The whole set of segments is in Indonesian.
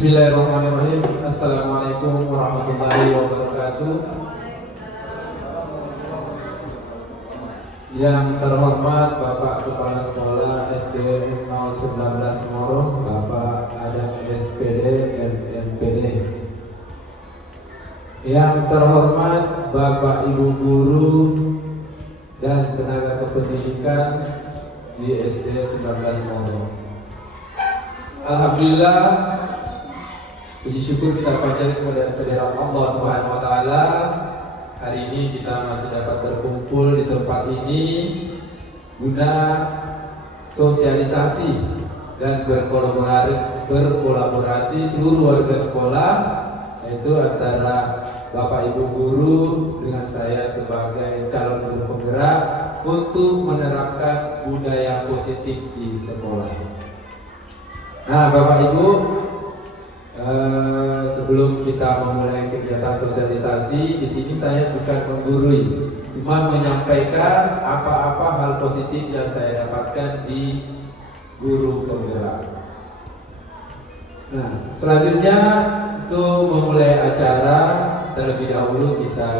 Bismillahirrahmanirrahim. Assalamualaikum warahmatullahi wabarakatuh. Yang terhormat Bapak Kepala Sekolah SD 019 Moro, Bapak Adam SPD MNPD. Yang terhormat Bapak Ibu Guru dan tenaga kependidikan di SD 19 Moro. Alhamdulillah, puji syukur kita panjatkan kepada kehadirat Allah Subhanahu wa taala. Hari ini kita masih dapat berkumpul di tempat ini guna sosialisasi dan berkolaborasi seluruh warga sekolah, yaitu antara Bapak Ibu guru dengan saya sebagai calon guru penggerak untuk menerapkan budaya positif di sekolah. Nah, Bapak Ibu, sebelum kita memulai kegiatan sosialisasi, di sini saya bukan menggurui, cuma menyampaikan apa-apa hal positif yang saya dapatkan di guru penggerak. Nah, selanjutnya untuk memulai acara, terlebih dahulu kita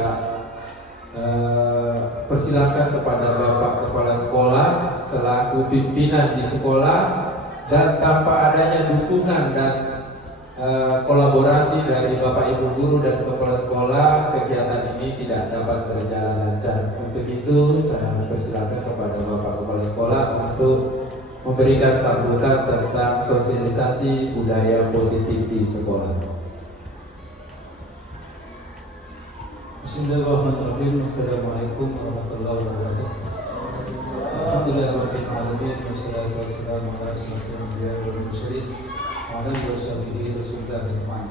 persilahkan kepada Bapak Kepala Sekolah selaku pimpinan di sekolah, dan tanpa adanya dukungan dan kolaborasi dari Bapak Ibu guru dan kepala sekolah, kegiatan ini tidak dapat berjalan lancar. Untuk itu saya persilakan kepada Bapak Kepala Sekolah untuk memberikan sambutan tentang sosialisasi budaya positif di sekolah. Bismillahirrahmanirrahim. Assalamualaikum warahmatullahi wabarakatuh. Alhamdulillahirabbil alamin, wassalatu wassalamu ala asyrofil anbiya'i wal mursalin wa ala alihi washabihi rasulillah ajma'in.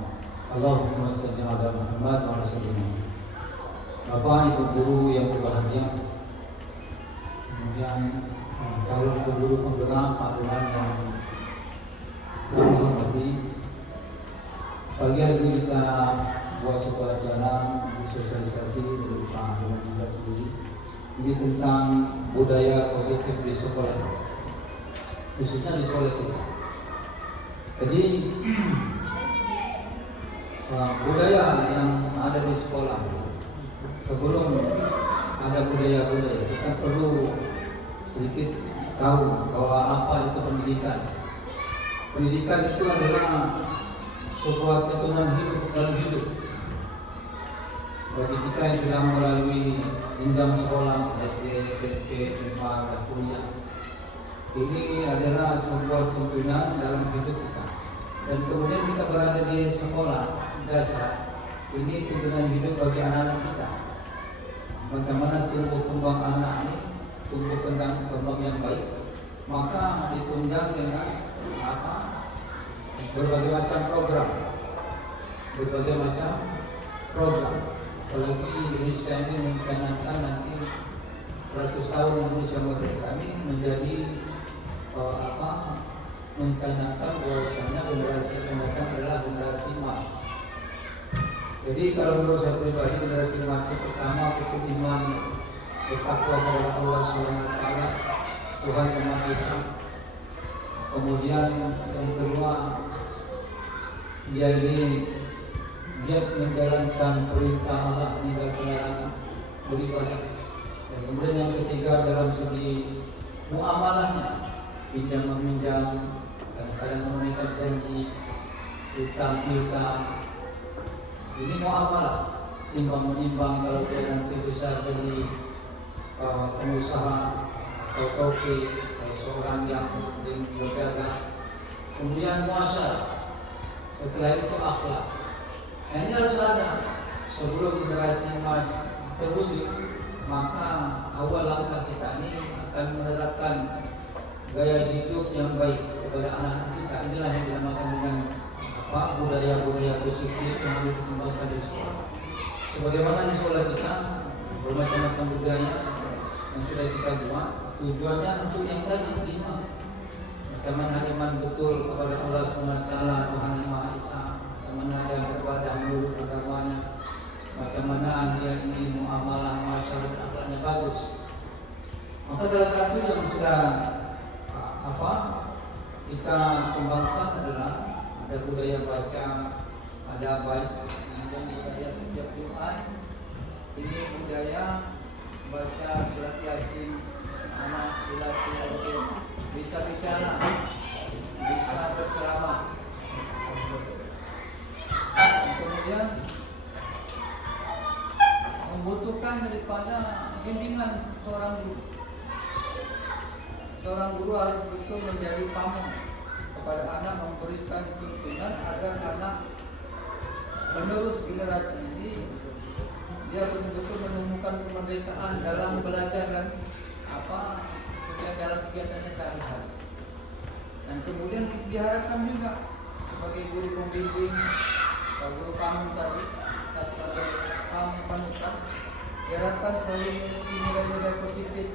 Allahumma shalli ala Muhammad wa ala sallim. Bapak Ibu guru yang berbahagia, kemudian calon guru penggerak paduan yang kami hormati, pagi hari ini kita buat sebuah acara sosialisasi dari Pak Halim sendiri. Ini tentang budaya positif di sekolah, khususnya di sekolah kita. Jadi budaya yang ada di sekolah, sebelum ada budaya-budaya, kita perlu sedikit tahu bahwa apa itu pendidikan. Pendidikan itu adalah sebuah tuntunan hidup dalam hidup. Bagi kita yang sudah melalui jenjang sekolah SD, SMP, SMA, dan kuliah, ini adalah sebuah tuntunan dalam hidup kita. Dan kemudian kita berada di sekolah dasar, ini tuntunan hidup bagi anak-anak kita. Bagaimana tumbuh kembang anak ini, tumbuh kembang yang baik, maka ditunjang dengan berbagai macam program. Apalagi Indonesia ini mencanangkan nanti 100 tahun Indonesia merdeka ini menjadi mencanangkan bahwasanya generasi yang datang adalah generasi emas. Jadi kalau menurut saya pribadi, generasi emas yang pertama itu iman, bertakwa kepada Allah SWT, Tuhan Yang Maha Esa. Kemudian yang kedua, dia ini giat menjalankan perintah Allah, meninggalkan larangan, beribadah. Dan kemudian yang ketiga, dalam segi muamalahnya, pinjam meminjam, kadang-kadang mengikat janji, utang piutang. Ini muamalah, timbang menimbang. Kalau dia nanti bisa jadi pengusaha atau toke, atau seorang yang berdagang. Kemudian muasyarah, setelah itu akhlak. Nah, ini harus ada sebelum generasi emas terwujud, maka awal langkah kita ini akan menerapkan gaya hidup yang baik kepada anak-anak kita. Inilah yang dinamakan dengan budaya-budaya positif yang harus dikembangkan di sekolah. Sebagaimana di sekolah kita bermacam-macam budaya yang sudah kita buat, tujuannya untuk yang tadi 5. Bagaimana iman betul kepada Allah SWT, Tuhan Yang Maha Esa, bagaimana dia beribadah menurut agamanya, macam mana dia ini muamalah, masyarakat, akhlaknya bagus. Maka salah satu yang sudah kita kembangkan adalah ada budaya baca, ada baik, ada budaya setiap Jumat. Ini budaya baca surat Yasin, anak dilatih untuk bisa bicara, bisa berceramah. Kemudian membutuhkan daripada bimbingan seorang guru. Seorang guru harus betul menjadi pamong kepada anak, memberikan tuntunan agar anak penerus generasi ini dia betul-betul menemukan kemerdekaan dalam belajar dan dalam kegiatannya sehari-hari. Dan kemudian diharapkan juga sebagai guru pembimbing, guru pamong tadi, sebagai pamong panutan, diharapkan selalu memiliki nilai-nilai positif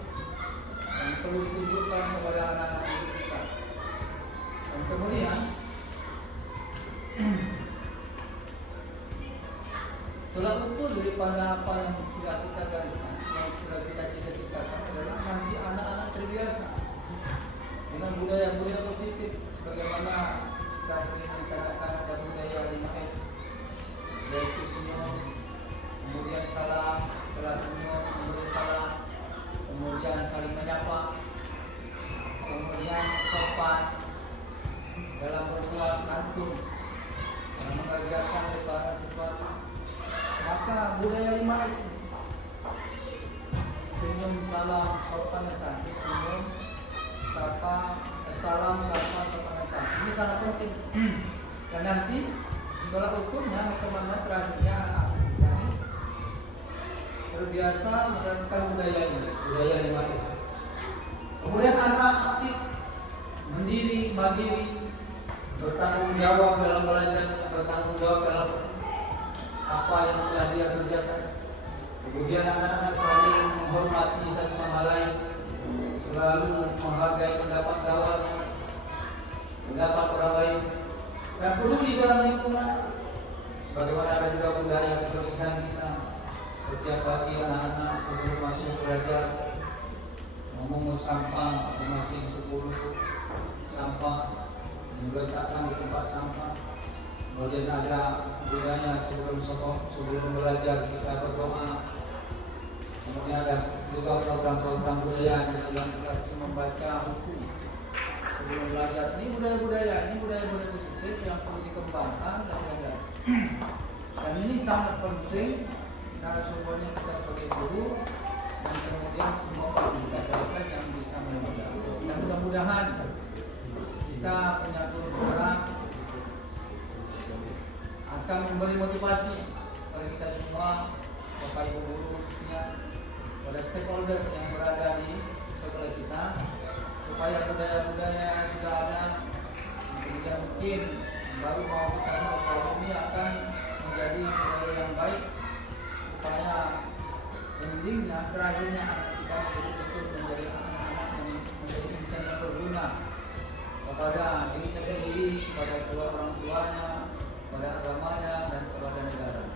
yang perlu ditunjukkan kepada anak-anak didik kita. Dan kemudian tolak ukur daripada apa yang sudah kita gariskan, yang sudah kita cita-citakan adalah nanti anak-anak terbiasa dengan budaya-budaya positif, sebagaimana kita sering dikatakan ada budaya 5S, yaitu senyum, kemudian salam, setelah senyum, kemudian salam, kemudian saling menyapa, kemudian sopan dalam berbuat, santun dalam mengerjakan daripada sesuatu. Maka budaya 5S ini, senyum, salam, sopan dan santun, senyum, sapa, salam, sapa, sopan dan santun, ini sangat penting. Dan nanti tolak ukurnya bagaimana terakhirnya anak-anak kita terbiasa menerapkan budaya ini, budaya 5S. Kemudian anak aktif, mandiri, bertanggung jawab dalam belajar, bertanggung jawab dalam apa yang telah dia kerjakan. Kemudian anak-anak saling menghormati satu sama lain, selalu menghargai pendapat kawannya, pendapat orang lain, dan peduli dalam lingkungan. Sebagaimana ada juga budaya kebersihan kita. Setiap pagi anak-anak sebelum masuk belajar memungut sampah masing-masing 10 sampah, meletakkan di tempat sampah. Kemudian ada budaya sebelum belajar kita berdoa. Kemudian ada juga program-program budaya yang kita membaca buku sebelum belajar. Ini budaya-budaya positif yang perlu dikembangkan dan belajar. Dan ini sangat penting narasumbernya kita sebagai guru dan kemudian semua pemerintah yang bisa melakukan. Dan mudah-mudahan kita punya guru penggerak akan memberi motivasi kepada kita semua, Bapak Ibu guru khususnya, pada stakeholder yang berada di sekolah kita, supaya budaya-budaya yang sudah ada kemudian mungkin baru mau kita bahwa ini akan menjadi budaya yang baik, supaya endingnya terakhirnya anak kita betul-betul menjadi anak-anak yang menjadi insan yang berguna kepada dirinya sendiri, kepada kedua orang tuanya, kepada agamanya, dan kepada negara.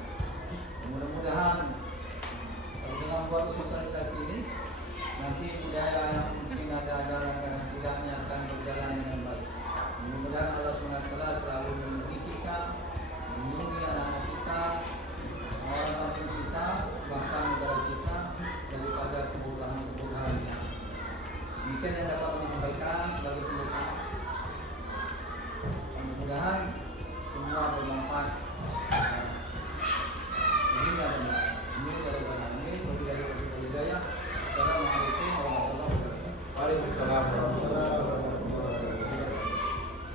Mudah-mudahan dengan buat sosialisasi ini nanti budaya yang mungkin ada dan tidaknya akan berjalan dengan baik. Mudah-mudahan Allah SWT selalu melindungi kita, melindungi anak-anak kita, orang-orang kita, bahkan negara kita daripada kebodohan-kebodohan yang demikian yang dapat kami sampaikan sebagai penutup. Mudah-mudahan semua bermanfaat. Assalamualaikum warahmatullahi wabarakatuh. Waalaikumsalam warahmatullahi wabarakatuh.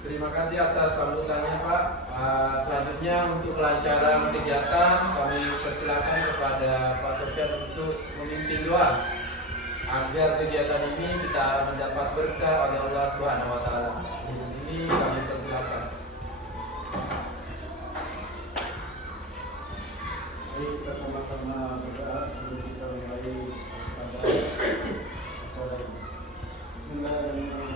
Terima kasih atas sambutannya Pak. Selanjutnya untuk kelancaran kegiatan kami persilakan kepada Pak Sofyan untuk memimpin doa agar kegiatan ini kita mendapat berkah oleh Allah Subhanahu wa taala. Ini kami persilakan. Mari kita sama-sama berdoa sebelum kita mulai pada acara ini. Bismillahirrahmanirrahim.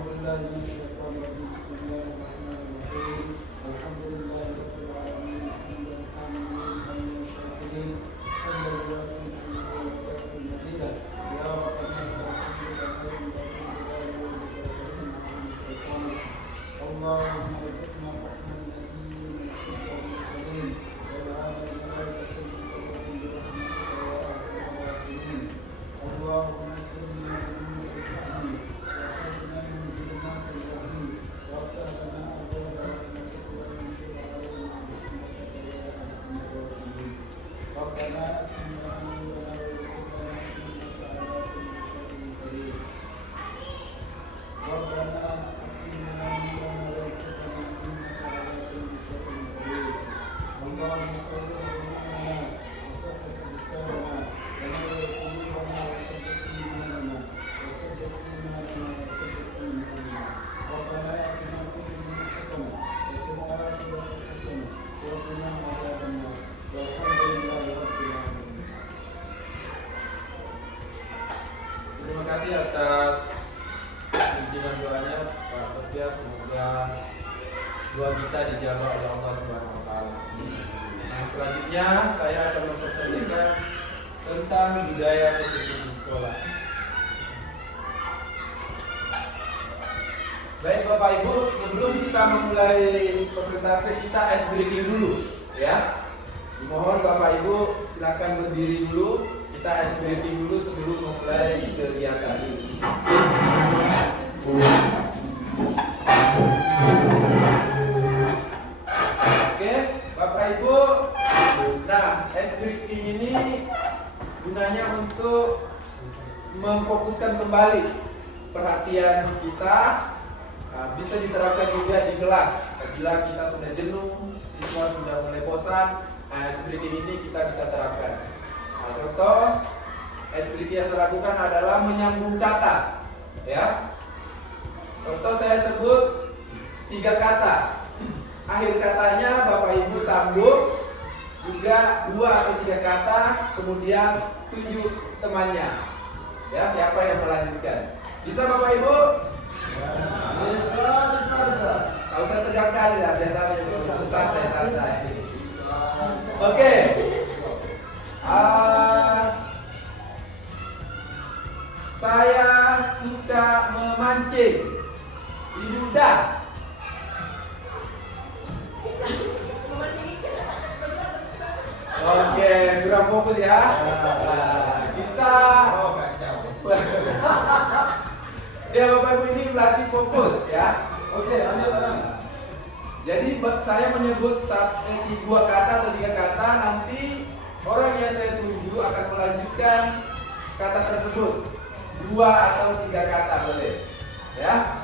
أعوذ بالله من الشيطان الرجيم بسم الله الرحمن الرحيم الحمد لله رب العالمين حمدا حامدين حمدا شاكرين حمدا يوافي نعمه ويكافئ مزيدا يا ربنا لك الحمد الحمد اللهم ارزقنا فهم النبيين والحفظ والمرسلين والعمل بملائكة المقربين برحمتك يا ارحم الراحمين اللهم اكرمنا بنور الفهم واخرجنا من ظلمات الجحيم وافتح لنا ابواب رحمتك وانشر علينا رحمتك يا ارحم الراحمين ربنا اتم لنا نورنا واغفر لنا انك على كل شيء قدير ربنا اتنا نورنا واغفر لنا انك على كل شيء قدير اللهم قوّم قلوبنا وثبت لساننا ونور قلوبنا وثبت ايماننا وسدد ايماننا وسدد ايماننا ربنا اتنا في الدنيا حسنه وفي الاخره حسنه وقنا عذاب النار والحمد لله رب العالمين. Terima kasih atas kunjungan doanya Pak Sofyan, semoga doa kita dijawab oleh Allah Subhanahu wa taala. Nah, selanjutnya saya akan mempresentasikan tentang budaya positif di sekolah. Baik Bapak Ibu, sebelum kita memulai presentasi kita ice breaking dulu ya. Mohon Bapak Ibu silakan berdiri dulu, kita ice breaking dulu sebelum memulai kegiatan ini. Oke, Bapak Ibu. Nah, ice breaking ini gunanya untuk memfokuskan kembali perhatian kita. Nah, bisa diterapkan juga di kelas. Apabila kita sudah jenuh, siswa sudah mulai bosan, ice breaking ini kita bisa terapkan. Nah, contoh ice breaking yang saya lakukan adalah menyambung kata, ya. Contoh saya sebut 3 kata. Akhir katanya Bapak Ibu sambung juga 2 atau 3 kata, kemudian tunjuk temannya. Ya, siapa yang melanjutkan? Bisa Bapak Ibu? Bisa. Kalau saya tegang kali lah, biasanya santai. Oke. Saya suka memancing. Ibuda. Oke, kurang fokus ya. Nah, kita ya Bapak Ibu ini melatih fokus ya. Oke, lanjut barang. Jadi saya menyebut 2 kata atau 3 kata, nanti orang yang saya tuju akan melanjutkan kata tersebut. 2 atau 3 kata boleh. Ya.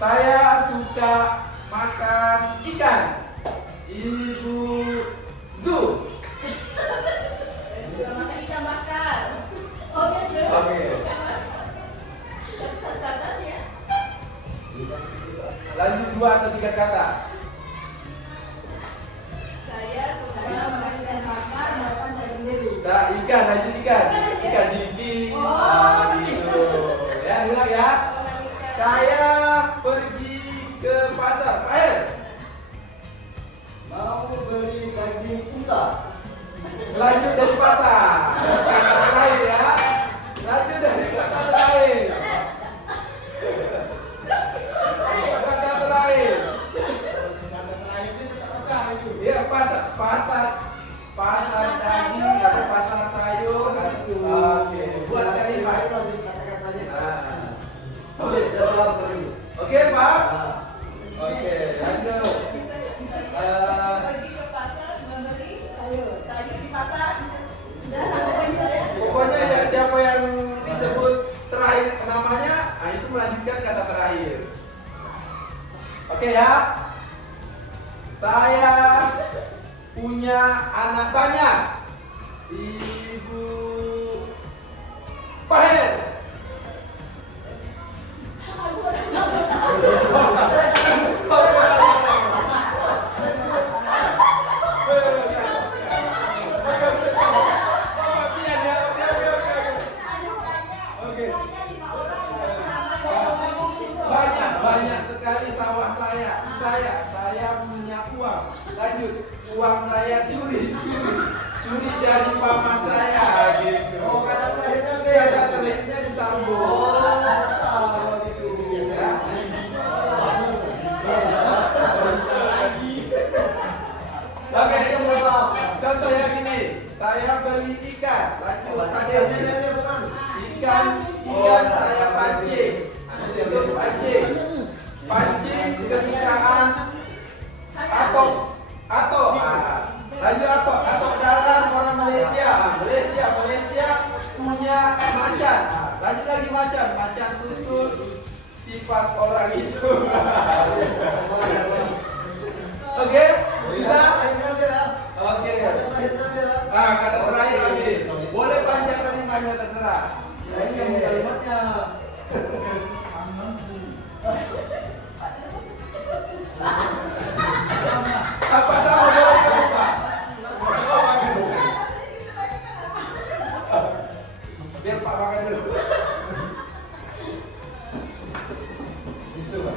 Saya suka makan ikan. Ibu Zu. Suka makan ikan bakar. Oke. Lanjut 2 atau 3 kata. Saya suka makan ikan bakar makan saya sendiri. Nah, ikan, lanjut ikan. Ikan diki. Gitu. Ya, ulang ya. Saya pergi ke pasar. Air. Mau beli daging unta. Lanjut dari pasar. Kata terakhir ya. Lanjut dari kata terakhir. Kata terakhir. Iya, pasar daging atau pasar sayur. Oke, buat tadi Pak. Oke, saya ulang lagi. Oke Pak. Oke, lanjut. Pergi ke pasar membeli sayur di pasar. Pokoknya ya, siapa yang disebut terakhir namanya, nah itu melanjutkan kata terakhir. Oke ya. Saya punya anak banyak. Ibu Pahel. Oke. banyak sekali sawah saya punya uang. Lanjut, uang saya curi dari paman saya gitu. Oh, kata terakhirnya Ya, kata terakhirnya disambung. Oh, gitu ya. Oke, contoh yang gini, saya beli ikan. Lanjut, ikan saya pancing. Sebelum pancing kesukaan atau lanjut atau dalam orang Malaysia punya macan. Lanjut lagi macan tutur sifat orang itu. Oke, bisa? Oke. Kata terakhir ambil. Boleh panjang kalimatnya terserah. Ini kalimatnya. Apa sama boleh kamu Pak? Biar Pak makan dulu. Bisa Pak.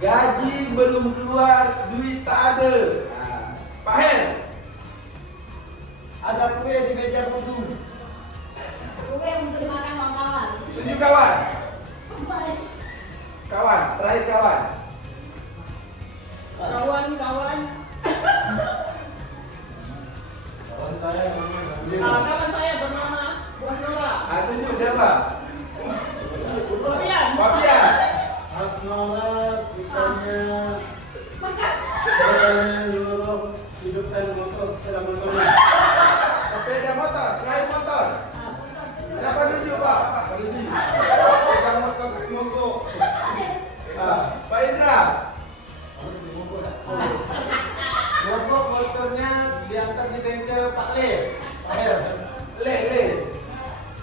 Gaji belum keluar, duit tak ada. Pak Hen, Ada kue di meja musuh. Kue untuk dimakan kawan-kawan. tunjuk kawan. Kawan, terakhir kawan. Kawan-kawan. Kawan saya bernama Wasnora. Tunjuk siapa? Fabian. Fabian. Asnora sukanya nyuruh hidupkan motor sepeda motor. Sepeda motor, terakhir motor. Siapa tunjuk Pak? Tunjuk. Pegang motor pakai mogok. Pak Indra. Mogok motornya diantar di bengkel Pak Le. Le.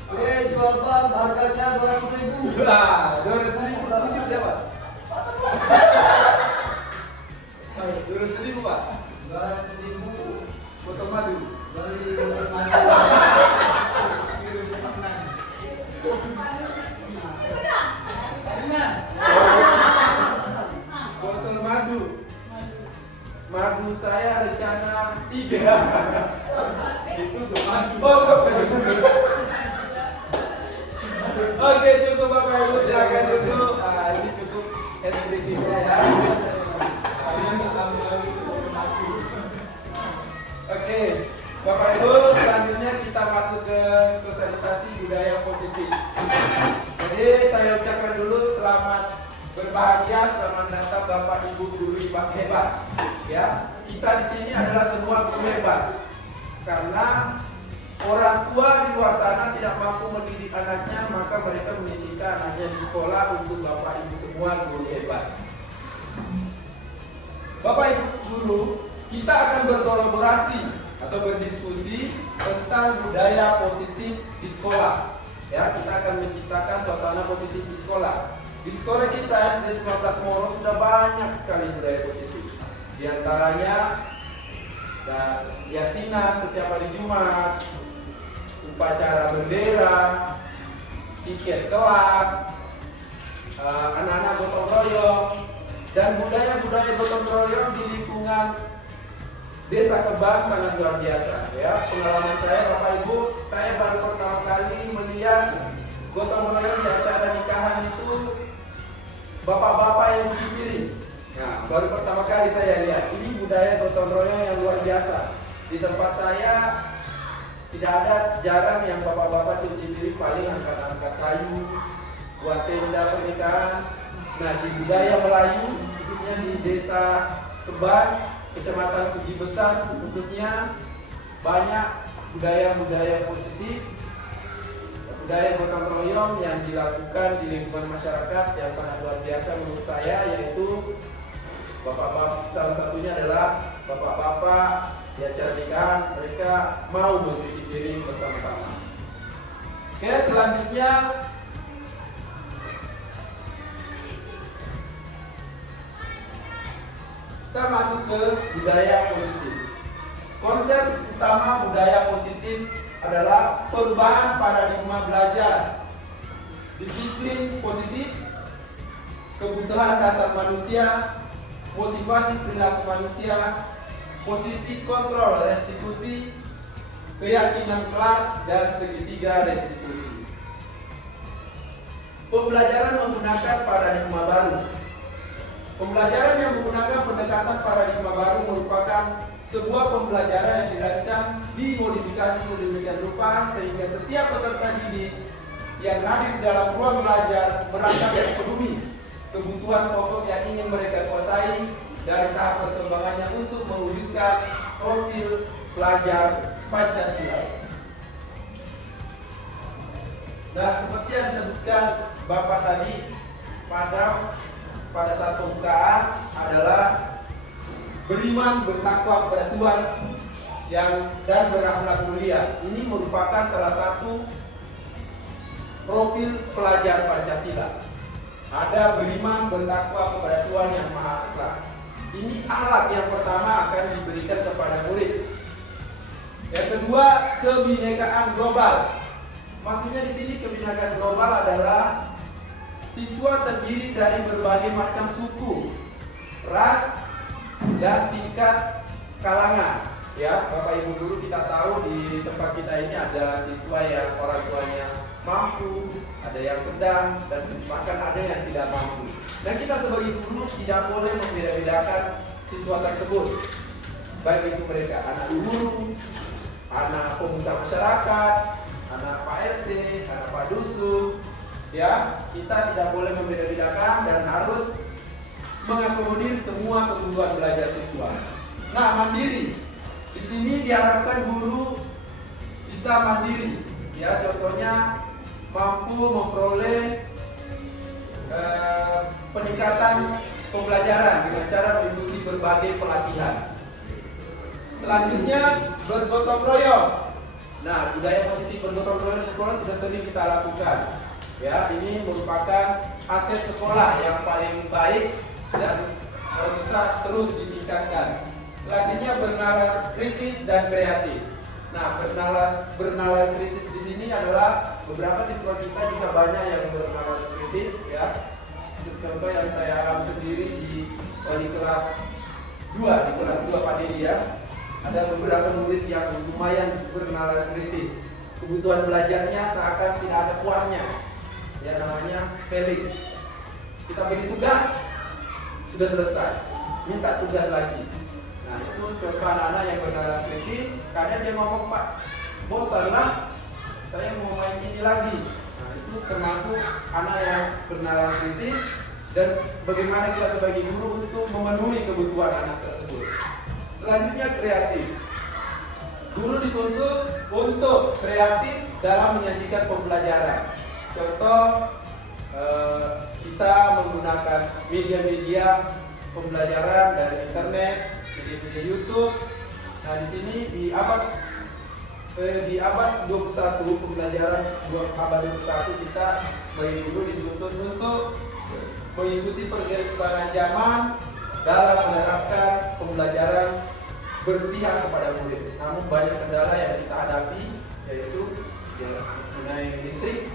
Le jual ban harganya 200.000. 200.000 tunjuk siapa? 200.000 Pak. 200.000 Potong madu. beli Botol madu. Madu saya rencana 3. Itu tuh madu. Oke, cukup Bapak Ibu, silakan duduk. Ini cukup eksplitifnya ya. Oke, Bapak Ibu, selanjutnya kita masuk ke sosialisasi budaya positif. Jadi saya ucapkan dulu selamat berbahagia, selamat datang Bapak Ibu guru IPA hebat. Ya, kita di sini adalah semua guru hebat. Karena orang tua di luar sana tidak mampu mendidik anaknya, maka mereka menitipkan anaknya di sekolah untuk Bapak Ibu semua guru hebat. Bapak Ibu guru, kita akan berkolaborasi atau berdiskusi tentang budaya positif di sekolah. Ya, kita akan menciptakan suasana positif di sekolah. Di sekolah kita SD 19 Moro sudah banyak sekali budaya positif. Di antaranya yasinan setiap hari Jumat, upacara bendera, tiket kelas, anak-anak gotong royong, dan budaya-budaya gotong royong di lingkungan Desa Kebang sangat luar biasa. Ya, pengalaman saya Bapak Ibu, saya baru pertama kali melihat gotong royong di acara nikahan itu bapak-bapak yang cuci piring. Nah, baru pertama kali saya lihat ini budaya gotong royong yang luar biasa. Di tempat saya tidak ada, jarang yang bapak-bapak cuci piring, paling angkat-angkat kayu buat tenda pernikahan. Nah, di budaya Melayu, khususnya di Desa Kebang, Kecamatan Sugi Besar khususnya, banyak budaya-budaya positif, budaya gotong royong yang dilakukan di lingkungan masyarakat yang sangat luar biasa menurut saya, yaitu bapak-bapak, salah satunya adalah bapak-bapak di acara nikahan, mereka mau mencuci piring bersama-sama. Oke, selanjutnya kita masuk ke budaya positif. Konsep utama budaya positif adalah perubahan paradigma belajar, disiplin positif, kebutuhan dasar manusia, motivasi perilaku manusia, posisi kontrol restitusi, keyakinan kelas, dan segitiga restitusi. Pembelajaran menggunakan paradigma baru. Pembelajaran yang menggunakan pendekatan paradigma baru merupakan sebuah pembelajaran yang dirancang dimodifikasi sedemikian rupa sehingga setiap peserta didik yang hadir dalam ruang belajar merasa terpenuhi kebutuhan pokok yang ingin mereka kuasai dari tahap perkembangannya untuk mewujudkan profil pelajar Pancasila. Nah, seperti yang disebutkan Bapak tadi pada saat pembukaan adalah beriman, bertakwa kepada Tuhan dan berakhlak mulia. Ini merupakan salah satu profil pelajar Pancasila. Ada beriman, bertakwa kepada Tuhan yang Maha Esa. Ini alat yang pertama akan diberikan kepada murid. Yang kedua, kebinekaan global. Maksudnya di sini kebinekaan global adalah siswa terdiri dari berbagai macam suku, ras, dan tingkat kalangan. Ya, Bapak Ibu guru, kita tahu di tempat kita ini ada siswa yang orang tuanya mampu, ada yang sedang, dan bahkan ada yang tidak mampu. Dan kita sebagai guru tidak boleh membeda-bedakan siswa tersebut, baik itu mereka anak guru, anak pemuda masyarakat, anak Pak RT, anak Pak Dusun. Ya, kita tidak boleh membeda-bedakan dan harus mengakomodir semua kebutuhan belajar siswa. Nah, mandiri. Di sini diharapkan guru bisa mandiri. Ya, contohnya mampu memperoleh peningkatan pembelajaran dengan cara mengikuti berbagai pelatihan. Selanjutnya, bergotong royong. Nah, budaya positif bergotong royong di sekolah sudah sering kita lakukan. Ya, ini merupakan aset sekolah yang paling baik dan bisa terus ditingkatkan. Selanjutnya, bernalar kritis dan kreatif. Nah, bernalar kritis di sini adalah beberapa siswa kita juga banyak yang bernalar kritis, ya. Contoh yang saya alami sendiri di kelas 2, di kelas 2 Pak Dedi, ya. Ada beberapa murid yang lumayan bernalar kritis. Kebutuhan belajarnya seakan tidak ada puasnya. Ya, namanya Felix. Kita beri tugas, sudah selesai, minta tugas lagi. Nah, itu contoh anak-anak yang bernalar kritis. Kadang dia ngomong, Pak, bosan lah, saya mau main ini lagi. Nah, itu termasuk anak yang bernalar kritis. Dan bagaimana kita sebagai guru untuk memenuhi kebutuhan anak tersebut. Selanjutnya, kreatif. Guru dituntut untuk kreatif dalam menyajikan pembelajaran. Contoh, kita menggunakan media-media pembelajaran dari internet, media YouTube. Nah, di sini di abad 21 pembelajaran abad 21 kita bagi guru dituntut untuk mengikuti perkembangan zaman dalam menerapkan pembelajaran berpihak kepada murid. Namun banyak kendala yang kita hadapi, yaitu mengenai listrik,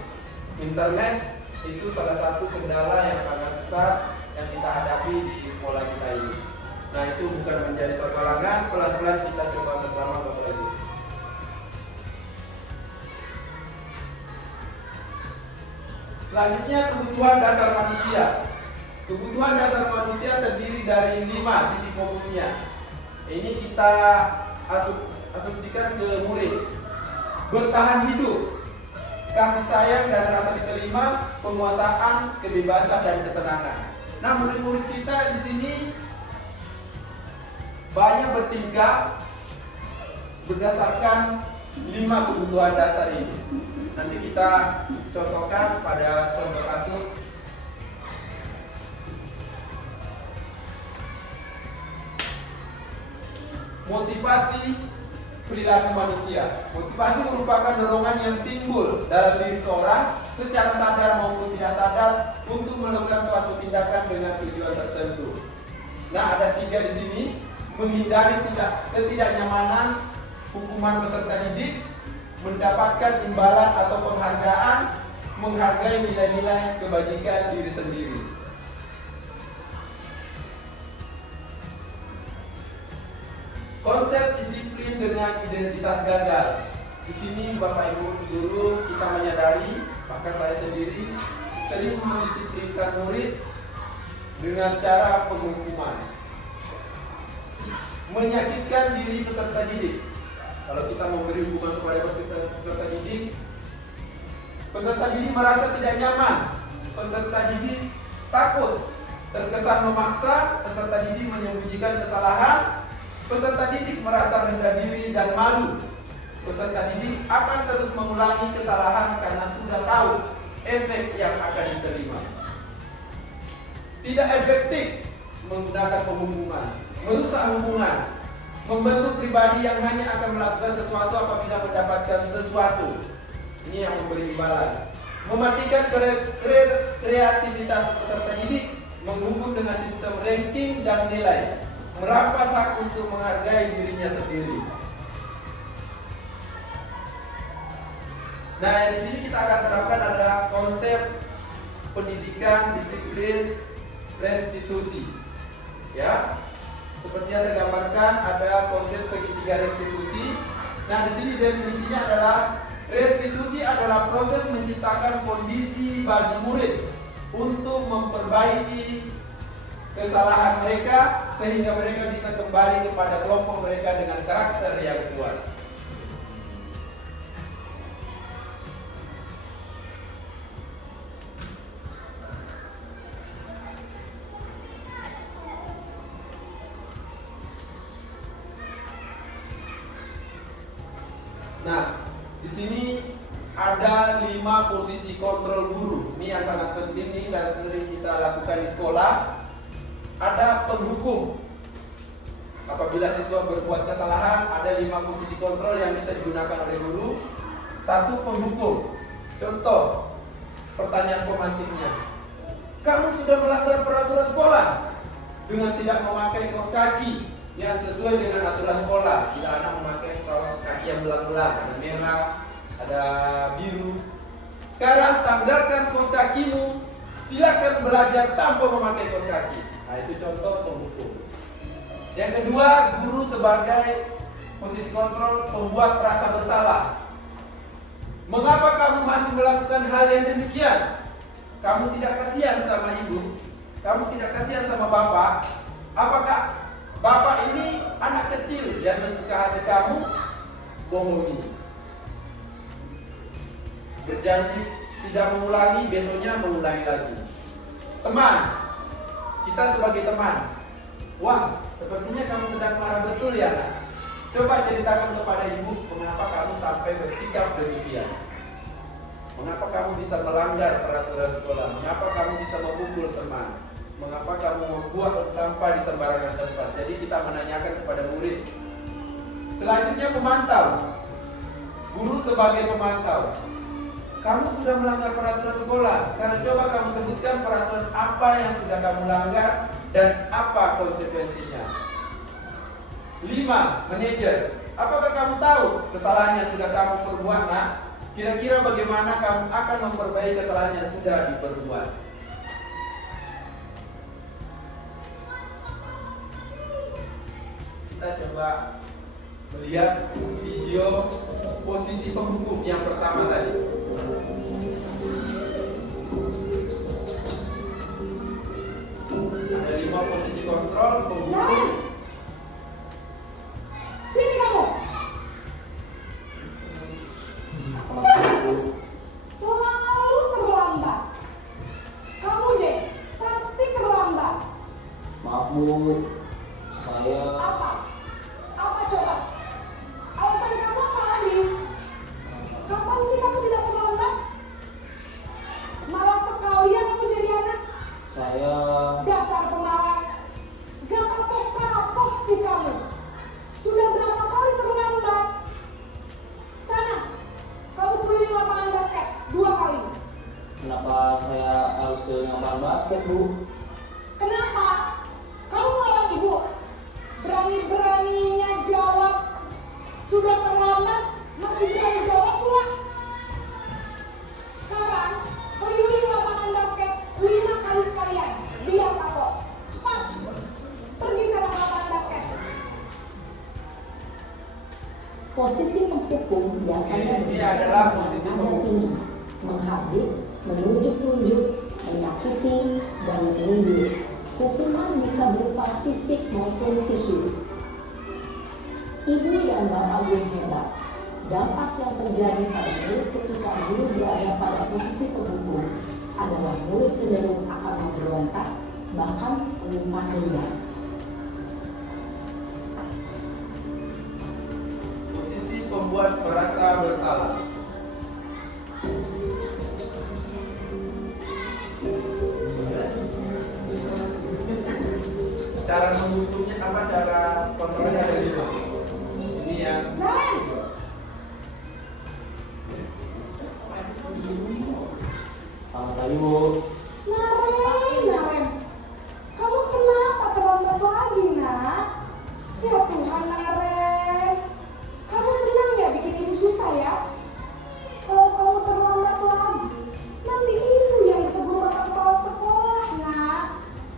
internet. Itu salah satu kendala yang sangat besar yang kita hadapi di sekolah kita ini. Nah, itu bukan menjadi suatu halangan, pelan-pelan kita coba bersama Bapak Ibu. Selanjutnya, kebutuhan dasar manusia. Kebutuhan dasar manusia terdiri dari 5 titik fokusnya. Ini kita asumsikan ke murid. Bertahan hidup, kasih sayang dan rasa diterima, penguasaan, kebebasan dan kesenangan. Nah, murid-murid kita di sini banyak bertingkah berdasarkan 5 kebutuhan dasar ini. Nanti kita contohkan pada contoh kasus. Motivasi perilaku manusia. Motivasi merupakan dorongan yang timbul dalam diri seorang secara sadar maupun tidak sadar untuk melakukan suatu tindakan dengan tujuan tertentu. Nah, ada 3 di sini. Menghindari ketidaknyamanan hukuman peserta didik, mendapatkan imbalan atau penghargaan, menghargai nilai-nilai kebajikan diri sendiri. Konsep disiplin dengan identitas gagal. Di sini Bapak Ibu guru kita menyadari, bahkan saya sendiri sering mendisiplinkan murid dengan cara penghukuman. Menyakitkan diri peserta didik. Kalau kita memberi hukuman kepada peserta didik, peserta didik merasa tidak nyaman. Peserta didik takut, terkesan memaksa. Peserta didik menyembunyikan kesalahan. Peserta didik merasa rendah diri dan malu. Peserta didik akan terus mengulangi kesalahan karena sudah tahu efek yang akan diterima. Tidak efektif menggunakan penghukuman, merusak hubungan, membentuk pribadi yang hanya akan melakukan sesuatu apabila mendapatkan sesuatu. Ini yang memberi imbalan. Mematikan kreativitas peserta didik, menghukum dengan sistem ranking dan nilai, merampas hak untuk menghargai dirinya sendiri. Nah, di sini kita akan terapkan ada konsep pendidikan disiplin restitusi. Ya, seperti yang saya gambarkan ada konsep segitiga restitusi. Nah, di sini definisinya adalah restitusi adalah proses menciptakan kondisi bagi murid untuk memperbaiki kesalahan mereka sehingga mereka bisa kembali kepada kelompok mereka dengan karakter yang kuat. Nah, di sini ada 5 posisi kontrol guru. Ini yang sangat penting nih dan sering kita lakukan di sekolah. Ada penghukum. Apabila siswa berbuat kesalahan, ada 5 posisi kontrol yang bisa digunakan oleh guru. 1, penghukum. Contoh, pertanyaan pemantiknya. Kamu sudah melanggar peraturan sekolah dengan tidak memakai kaos kaki yang sesuai dengan aturan sekolah. Bila anak memakai kaos kaki yang belang-belang, ada merah, ada biru. Sekarang tanggalkan kaos kakimu. Silakan belajar tanpa memakai kaos kaki. Nah, itu contoh penghukum. Yang kedua, guru sebagai posisi kontrol pembuat rasa bersalah. Mengapa kamu masih melakukan hal yang demikian? Kamu tidak kasihan sama ibu? Kamu tidak kasihan sama bapak? Apakah bapak ini anak kecil yang sesuka hati kamu? Bohongi. Berjanji tidak mengulangi, besoknya mengulangi lagi. Teman, kita sebagai teman, wah, sepertinya kamu sedang marah betul ya nak? Coba ceritakan kepada ibu mengapa kamu sampai bersikap demikian. Mengapa kamu bisa melanggar peraturan sekolah? Mengapa kamu bisa memukul teman? Mengapa kamu membuang sampah di sembarangan tempat? Jadi kita menanyakan kepada murid. Selanjutnya pemantau. Guru sebagai pemantau. Kamu sudah melanggar peraturan sekolah. Sekarang coba kamu sebutkan peraturan apa yang sudah kamu langgar dan apa konsekuensinya. 5. Manajer. Apakah kamu tahu kesalahan yang sudah kamu perbuat nak? Kira-kira bagaimana kamu akan memperbaiki kesalahan yang sudah diperbuat? Kita coba melihat video posisi penghukum yang pertama tadi. Ada 5 posisi kontrol penghukum. Narin, sini kamu. Selalu terlambat. Kamu deh, pasti terlambat. Maaf Bu, saya Apa? Apa coba? Alasan kamu apa lagi? Kapan sih kamu tidak terlambat? Malas sekali ya kamu jadi anak. saya Dasar pemalas. Gak kapok-kapok sih kamu. Sudah berapa kali terlambat? Sana, kamu keliling lapangan basket 2 kali. kenapa saya harus keliling lapangan basket Bu? Kenapa? Kamu melawan Posisi penghukum biasanya Ini adalah berbicara posisi dengan nada penghukum. tinggi, menghardik, menunjuk-nunjuk, menyakiti, dan menyindir. Hukuman bisa berupa fisik maupun psikis. Ibu dan bapak guru hebat. Dampak yang terjadi pada murid ketika guru berada pada posisi penghukum adalah murid cenderung akan memberontak, bahkan menyimpan dendam. Posisi pembuat merasa bersalah. Cara menghukumnya apa? Cara kontrolnya ada 5. Ini yang Naren, Selamat pagi Bu. Naren, kamu kenapa terlambat lagi, nak? Ya Tuhan, Naren, kamu senang ya bikin ibu susah ya? Kalau kamu terlambat lagi, nanti ibu yang ditegur bapak kepala sekolah, nak.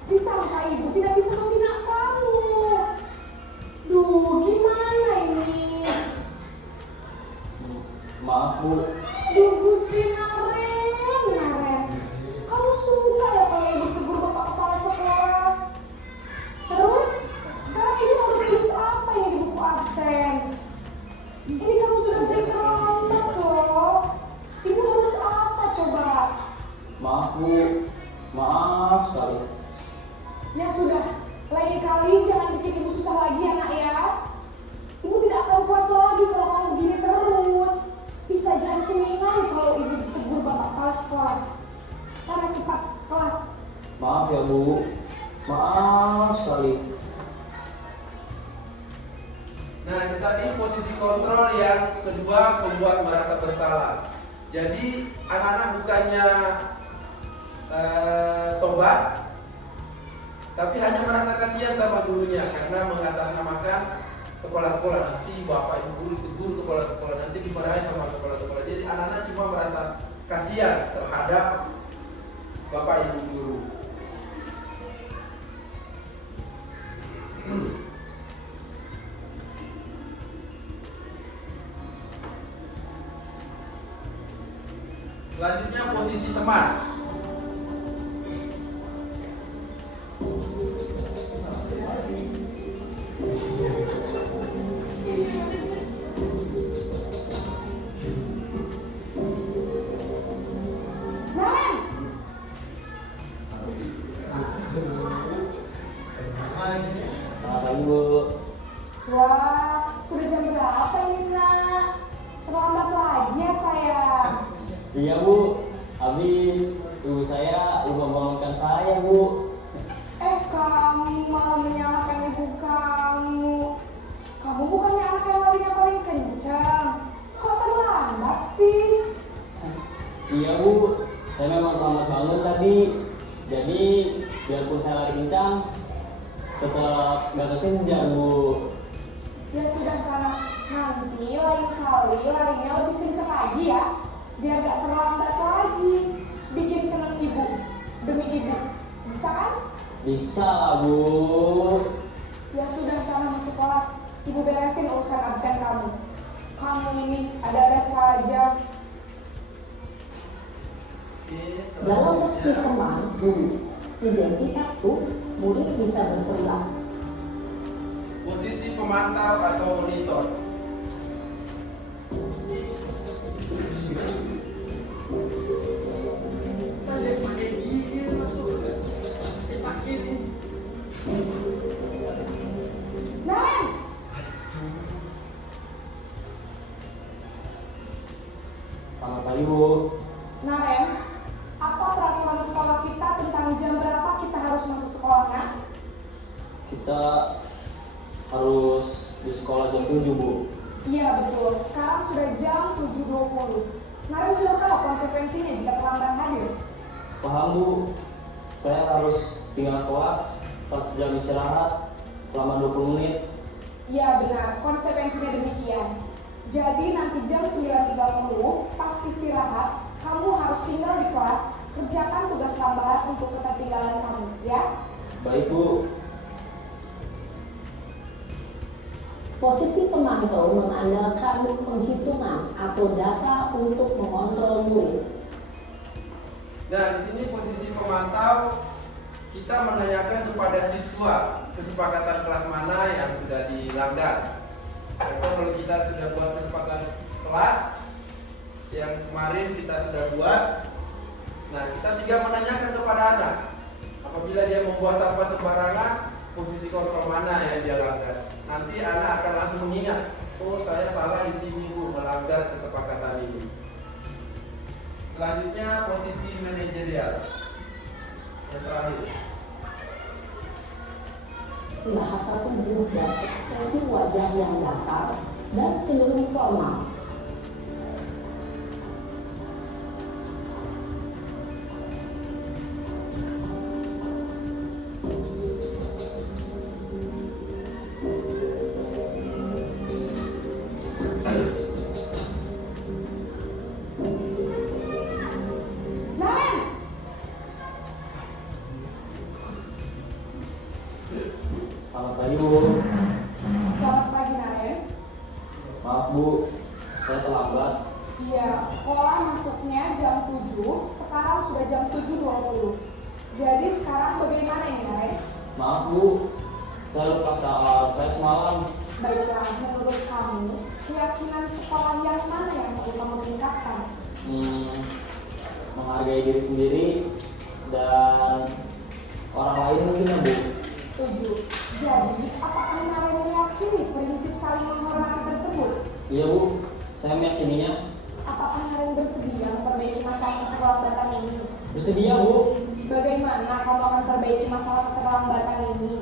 Disangka ibu tidak bisa membina kamu. Duh, gimana ini? Maaf Bu. Duh, Gusti Naren, kamu suka ya kalau ibu tegur bapak kepala sekolah? Terus, sekarang ibu harus tulis apa yang di buku absen? Ini kamu sudah sering terlambat loh. Ibu harus apa coba? Maaf Bu. Maaf sekali. Ya sudah, lain kali jangan bikin ibu susah lagi ya nak ya. Ibu tidak akan kuat lagi kalau kamu begini terus. Bisa jantungan kalau ibu ditegur bapak kepala sekolah. Sana cepat ke kelas. Maaf ya Bu. Maaf sekali. Nah, itu tadi posisi kontrol yang kedua, membuat merasa bersalah. Jadi anak-anak bukannya tobat, tapi hanya merasa kasihan sama gurunya karena mengatasnamakan kepala sekolah. Nanti bapak ibu guru tegur kepala sekolah, nanti dimarahi sama kepala sekolah. Jadi anak-anak cuma merasa kasihan terhadap bapak ibu guru. Selanjutnya posisi teman. Naren, Selamat pagi Bu. wah sudah jam berapa ini nak? Terlambat lagi ya sayang. Iya Bu. Habis ibu saya lupa bangunkan saya Bu. Kamu malah menyalahkan ibu kamu. Kamu bukannya anak yang larinya paling kencang. Kok terlambat sih? Iya Bu. Saya memang terlambat bangun tadi. Jadi biarpun saya lari kencang, tetap gak kekejar Bu. Ya sudah sana. Nanti lain kali larinya lebih kencang lagi ya. Biar gak terlambat lagi. Bikin seneng ibu. Demi ibu. Bisa kan? Bisa Bu. Ya sudah sana masuk kelas. Ibu beresin urusan absen kamu. Kamu ini ada-ada saja. Dalam posisi teman, guru, identitas tuh murid bisa berperilaku. Posisi pemantau atau monitor. Naren, Selamat pagi Bu. Naren, apa peraturan sekolah kita tentang jam berapa kita harus masuk sekolahnya? Kita harus di sekolah jam 7 Bu. Iya betul, sekarang sudah jam 7.20. Naren sudah tahu konsekuensinya jika terlambat hadir. Paham Bu. Saya harus tinggal kelas pas jam istirahat selama 20 menit. Iya benar, konsekuensinya demikian. Jadi nanti jam 9.30 pas istirahat, kamu harus tinggal di kelas, kerjakan tugas tambahan untuk ketertinggalan kamu, ya? Baik Bu. Posisi pemantau mengandalkan penghitungan atau data untuk mengontrol murid. Nah, di sini posisi pemantau kita menanyakan kepada siswa kesepakatan kelas mana yang sudah dilanggar. Contoh kalau kita sudah buat kesepakatan kelas yang kemarin kita sudah buat, nah kita tinggal menanyakan kepada anak. Apabila dia membuang sampah sembarangan, posisi kontrol mana yang dia langgar. Nanti anak akan langsung mengingat, oh saya salah di sini Bu, melanggar kesepakatan ini. Selanjutnya posisi manajerial. Yang terakhir. Bahasa tubuh dan ekspresi wajah yang datar dan cenderung formal. Naren, Selamat pagi Bu. selamat pagi Naren. Maaf Bu, saya terlambat. Iya, sekolah masuknya jam 7, sekarang sudah jam 7.20. Jadi sekarang bagaimana ini Naren? Maaf Bu, saya lupa alarm saya semalam. Baiklah, menurut kamu, keyakinan sekolah yang mana yang perlu kamu tingkatkan? Menghargai diri sendiri dan orang lain mungkin ya Bu. Setuju. Jadi, apakah Naren meyakini prinsip saling menghormati tersebut? Iya Bu, saya meyakininya. Apakah Naren bersedia memperbaiki masalah keterlambatan ini? Bersedia Bu. Bagaimana kamu akan perbaiki masalah keterlambatan ini?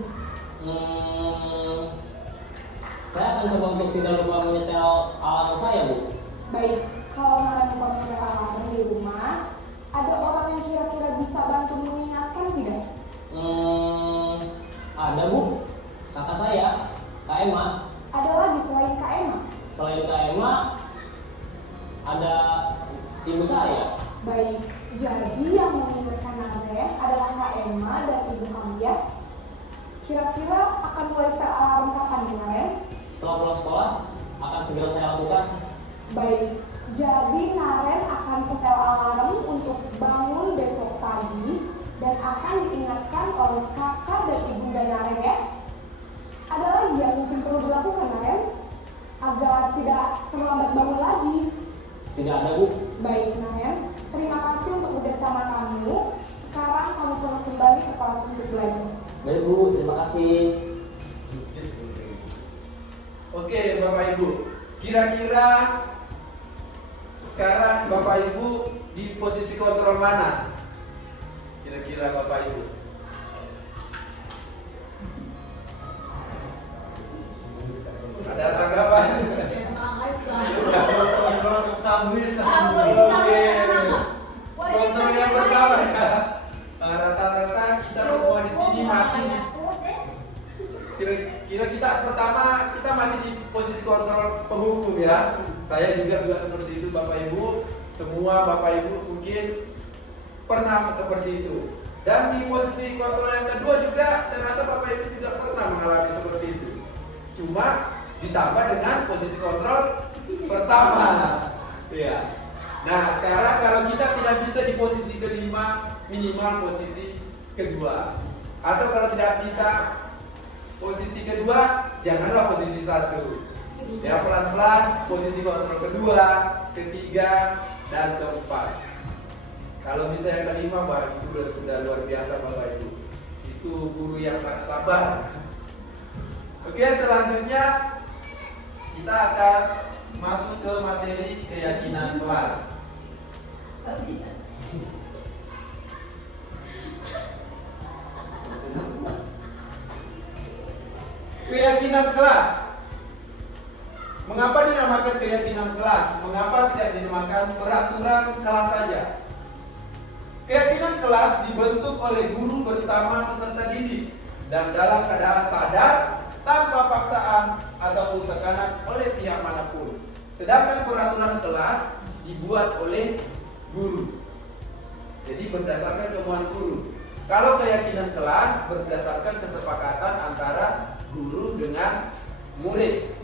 Saya akan coba untuk tidak lupa menyetel alarm saya Bu. Baik, kalau Naren lupa menyetel alarm di rumah, ada orang yang kira-kira bisa bantu mengingatkan tidak? Ada Bu, kakak saya, Kak Emma. Ada lagi selain Kak Emma? Selain Kak Emma, ada ibu saya. Baik, jadi yang mengingatkan Naren adalah Kak Emma dan ibu kamu ya? Kira-kira akan mulai setel alarm kapan nih Naren? Setelah pulang sekolah, akan segera saya lakukan. Baik, jadi Naren akan setel alarm untuk bangun besok pagi dan akan diingatkan oleh kakak dan ibunda Naren ya. Ada lagi yang mungkin perlu dilakukan Naren agar tidak terlambat bangun lagi. Tidak ada Bu. Baik Naren, terima kasih untuk kerjasama kamu. Sekarang kamu perlu kembali ke kelas untuk belajar. Baik Bu, terima kasih. Oke Bapak Ibu, kira-kira sekarang Bapak Ibu di posisi kontrol mana? Kira-kira Bapak Ibu. Ada tanggapan? Kontrol yang pertama ya. Rata-rata kita semua di sini masih kira kita pertama kita masih di posisi kontrol penghukum ya. Saya juga seperti itu Bapak Ibu. Semua Bapak Ibu mungkin pernah seperti itu. Dan di posisi kontrol yang kedua juga saya rasa Bapak Ibu juga pernah mengalami seperti itu. Cuma ditambah dengan posisi kontrol pertama. Ya. Nah, sekarang kalau kita tidak bisa di posisi kelima, minimal posisi kedua. Atau kalau tidak bisa posisi kedua, janganlah posisi satu. Ya, pelan-pelan posisi kontrol kedua, ketiga, dan keempat. Kalau bisa yang kelima, baru itu sudah luar biasa Bapak Ibu. Itu guru yang sangat sabar. Oke, selanjutnya kita akan masuk ke materi keyakinan kelas. Keyakinan kelas. Mengapa dinamakan keyakinan kelas? Mengapa tidak dinamakan peraturan kelas saja? Keyakinan kelas dibentuk oleh guru bersama peserta didik dan dalam keadaan sadar tanpa paksaan ataupun tekanan oleh pihak manapun. Sedangkan peraturan kelas dibuat oleh guru. Jadi berdasarkan kemauan guru. Kalau keyakinan kelas berdasarkan kesepakatan antara guru dengan murid.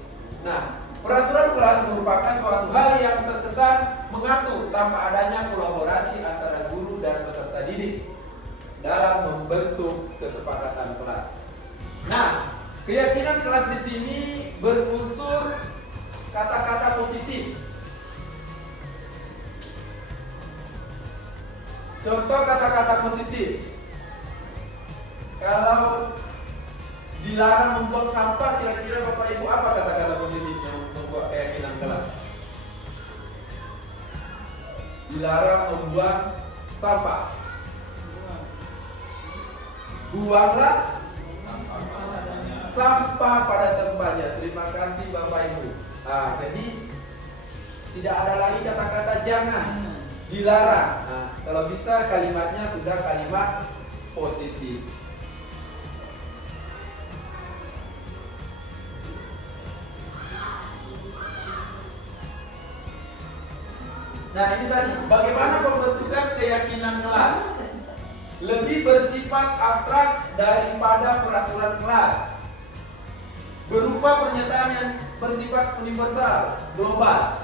Nah, peraturan kelas merupakan suatu hal yang terkesan mengatur tanpa adanya kolaborasi antara guru dan peserta didik dalam membentuk kesepakatan kelas. Nah, keyakinan kelas di sini berunsur kata-kata positif. Contoh kata-kata positif. Kalau dilarang membuang sampah, kira-kira Bapak Ibu apa kata-kata positifnya untuk membuat keyakinan kelas? Dilarang membuang sampah. Buanglah sampah pada tempatnya. Terima kasih Bapak Ibu. Nah, jadi tidak ada lagi kata-kata jangan, dilarang. Nah, kalau bisa kalimatnya sudah kalimat positif. Nah, ini tadi bagaimana pembentukan keyakinan kelas. Lebih bersifat abstrak daripada peraturan kelas. Berupa pernyataan yang bersifat universal, global.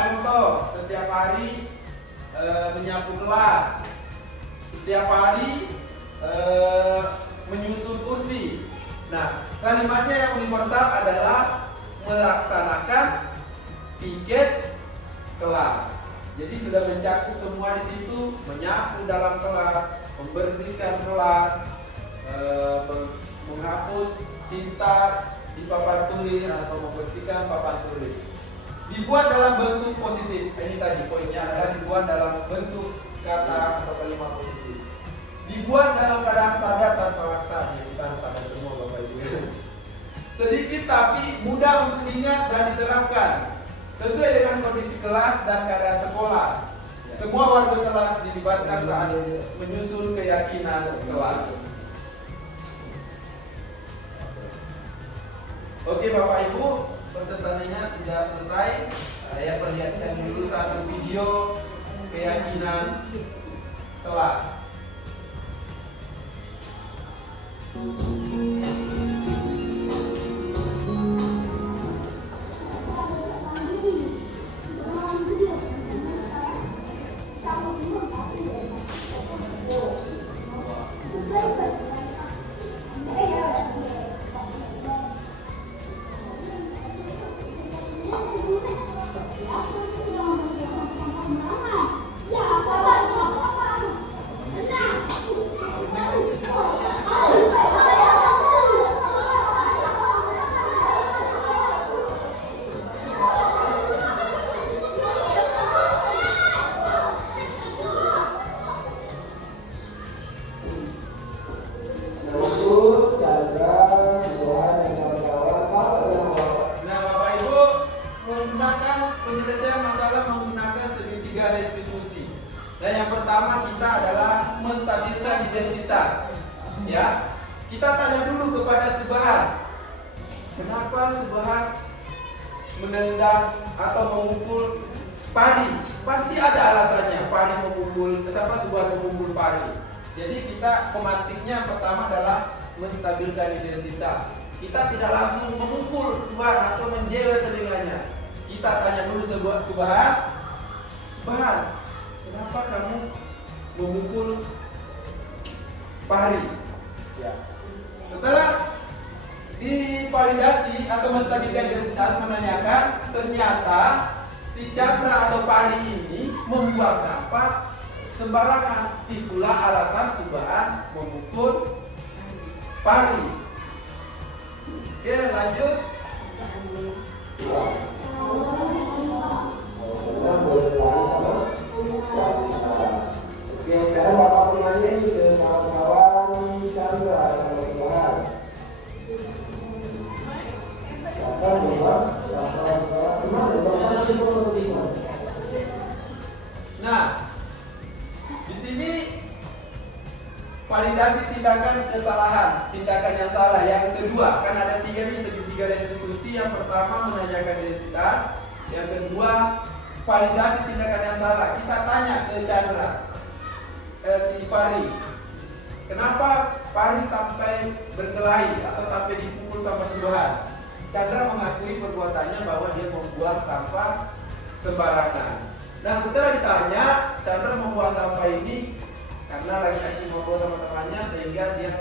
Contoh, setiap hari menyapu kelas, setiap hari menyusun kursi. Nah, kalimatnya yang universal adalah melaksanakan piket kelas. Jadi sudah mencakup semua di situ, menyapu dalam kelas, membersihkan kelas, menghapus tinta di papan tulis atau membersihkan papan tulis. Dibuat dalam bentuk positif. Ini tadi poinnya adalah dibuat dalam bentuk kata atau kalimat positif. Dibuat dalam keadaan sadar tanpa maksa. Kita harus sadar semua Bapak Ibu. Sedikit tapi mudah untuk diingat dan diterapkan sesuai dengan kondisi kelas dan keadaan sekolah. Semua warga kelas dilibatkan saat menyusun keyakinan kelas. Oke Bapak Ibu, presentasinya sudah selesai. Saya perlihatkan dulu satu video keyakinan kelas. Penyelesaian masalah menggunakan segitiga restitusi. Dan yang pertama kita adalah menstabilkan identitas. Ya, kita tanya dulu kepada Subhan. Kenapa Subhan menendang atau memukul Pari? Pasti ada alasannya. Pari memukul, kenapa Subhan memukul Pari? Jadi kita pemantiknya pertama adalah menstabilkan identitas. Kita tidak langsung memukul Subhan atau menjewer telinganya. Kita tanya dulu Subhan, kenapa kamu memukul Pari? Ya. Setelah divalidasi atau menstabilkan identitas, menanyakan, ternyata si Chandra atau Pari ini membuang sampah sembarangan. Itulah alasan Subhan memukul Pari. Oke, lanjut. Oke, sekarang Bapak penanya ini ke kawan-kawan Chandra dan Subhan. Nah, di sini validasi tindakan kesalahan, tindakan yang salah. Yang kedua, kan ada segitiga restitusi. Yang pertama menanyakan identitas, yang kedua validasi tindakan yang salah. Kita tanya ke Chandra, si Pari, kenapa Pari sampai berkelahi atau sampai dipukul sama Subhan? Chandra mengakui perbuatannya bahwa dia membuang sampah sembarangan. Nah, setelah ditanya, Chandra membuang sampah ini karena lagi asyik ngobrol sama temannya sehingga dia